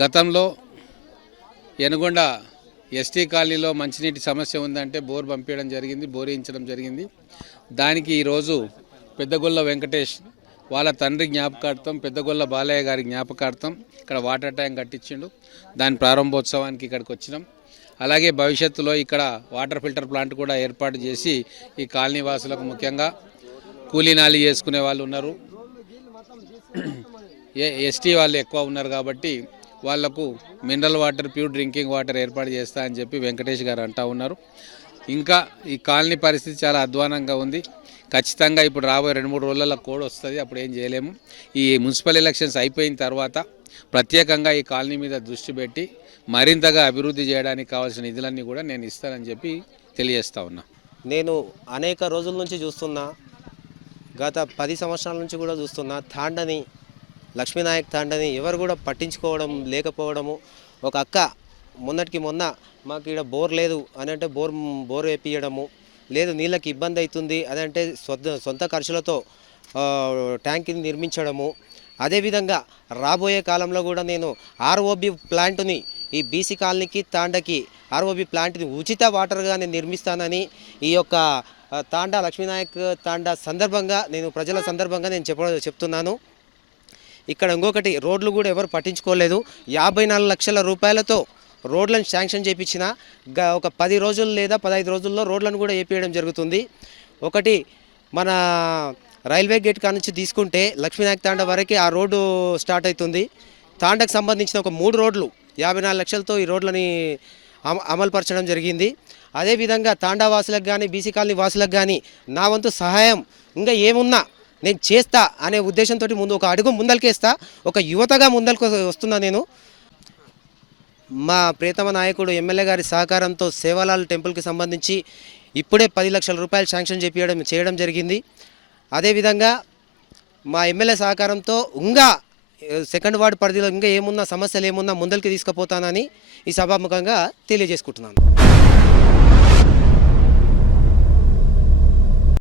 గతంలో యనగొండ ఎస్టీ కాలనీలో మంచినీటి సమస్య ఉందంటే బోర్ పంపించడం జరిగింది, బోర్ వేయించడం జరిగింది. దానికి ఈరోజు పెద్దగొల్ల వెంకటేష్ వాళ్ళ తండ్రి జ్ఞాపకార్థం, పెద్దగొల్ల బాలయ్య గారి జ్ఞాపకార్థం ఇక్కడ వాటర్ ట్యాంక్ కట్టించిండు. దాని ప్రారంభోత్సవానికి ఇక్కడికి వచ్చినాం. అలాగే భవిష్యత్తులో ఇక్కడ వాటర్ ఫిల్టర్ ప్లాంట్ కూడా ఏర్పాటు చేసి ఈ కాలనీ వాసులకు, ముఖ్యంగా కూలీనాలి చేసుకునే వాళ్ళు ఉన్నారు, ఎస్టీ వాళ్ళు ఎక్కువ ఉన్నారు కాబట్టి వాళ్లకు mineral water, pure drinking water ఏర్పాటు చేస్తా అని చెప్పి వెంకటేష్ గారు అంటూ ఉన్నారు. ఇంకా ఈ కాలనీ పరిస్థితి చాలా అధ్వానంగా ఉంది. ఖచ్చితంగా ఇప్పుడు రాబోయే 2-3 రోజులలో కోడ్ వస్తుంది, అప్పుడు ఏం చేయలేము. ఈ మున్సిపల్ ఎలక్షన్స్ అయిపోయిన తర్వాత ప్రత్యేకంగా ఈ కాలనీ మీద దృష్టి పెట్టి మరింతగా అభివృద్ధి చేయడానికి కావాల్సిన నిధులన్నీ కూడా నేను ఇస్తానని చెప్పి తెలియజేస్తా ఉన్నా. నేను అనేక రోజుల నుంచి చూస్తున్నా, గత 10 సంవత్సరాల నుంచి కూడా చూస్తున్నా, తాండని లక్ష్మీనాయక్ తాండని ఎవరు కూడా పట్టించుకోవడం లేకపోవడము. ఒక అక్క మొన్నటికి మొన్న మాకు ఇక్కడ బోర్ లేదు అని అంటే బోర్ వేపియడము, లేదు నీళ్ళకి ఇబ్బంది అవుతుంది అని అంటే సొంత ఖర్చులతో ట్యాంక్ని నిర్మించడము. అదేవిధంగా రాబోయే కాలంలో కూడా నేను ఆర్ఓబి ప్లాంట్ని ఈ బీసీ కాలనీకి తాండకి ఆర్ఓబి ప్లాంట్ని ఉచిత వాటర్గా నేను నిర్మిస్తానని ఈ యొక్క తాండా లక్ష్మీనాయక్ తాండా సందర్భంగా ప్రజల సందర్భంగా నేను చెప్తున్నాను. ఇక్కడ ఇంకొకటి, రోడ్లు కూడా ఎవరు పట్టించుకోలేదు. 54 లక్షల రూపాయలతో రోడ్లను శాంక్షన్ చేయించిన ఒక 10 రోజులు లేదా 15 రోజుల్లో రోడ్లను కూడా వేపించడం జరుగుతుంది. ఒకటి, మన రైల్వే గేట్ కాడ నుంచి తీసుకుంటే లక్ష్మీనాయక్ తాండా వరకు ఆ రోడ్డు స్టార్ట్ అవుతుంది. తాండకు సంబంధించిన ఒక 3 రోడ్లు 54 లక్షలతో ఈ రోడ్లని అమలుపరచడం జరిగింది. అదేవిధంగా తాండా వాసులకు కానీ, బీసీ కాలనీ వాసులకు కానీ నా వంతు సహాయం ఇంకా ఏమున్నా నేను చేస్తా అనే ఉద్దేశంతో ఒక అడుగు ముందలకేస్తా. ఒక యువతగా ముందలకు వస్తున్నా నేను. మా ప్రియతమ నాయకుడు ఎమ్మెల్యే గారి సహకారంతో సేవాలాల్ టెంపుల్కి సంబంధించి ఇప్పుడే 10 లక్షల రూపాయలు శాంక్షన్ చేయడం జరిగింది. అదేవిధంగా మా ఎమ్మెల్యే సహకారంతో ఇంకా 2nd వార్డు పరిధిలో ఇంకా ఏమున్నా సమస్యలు ఏమున్నా ముందరికి తీసుకుపోతానని ఈ సభాముఖంగా తెలియజేసుకుంటున్నాను.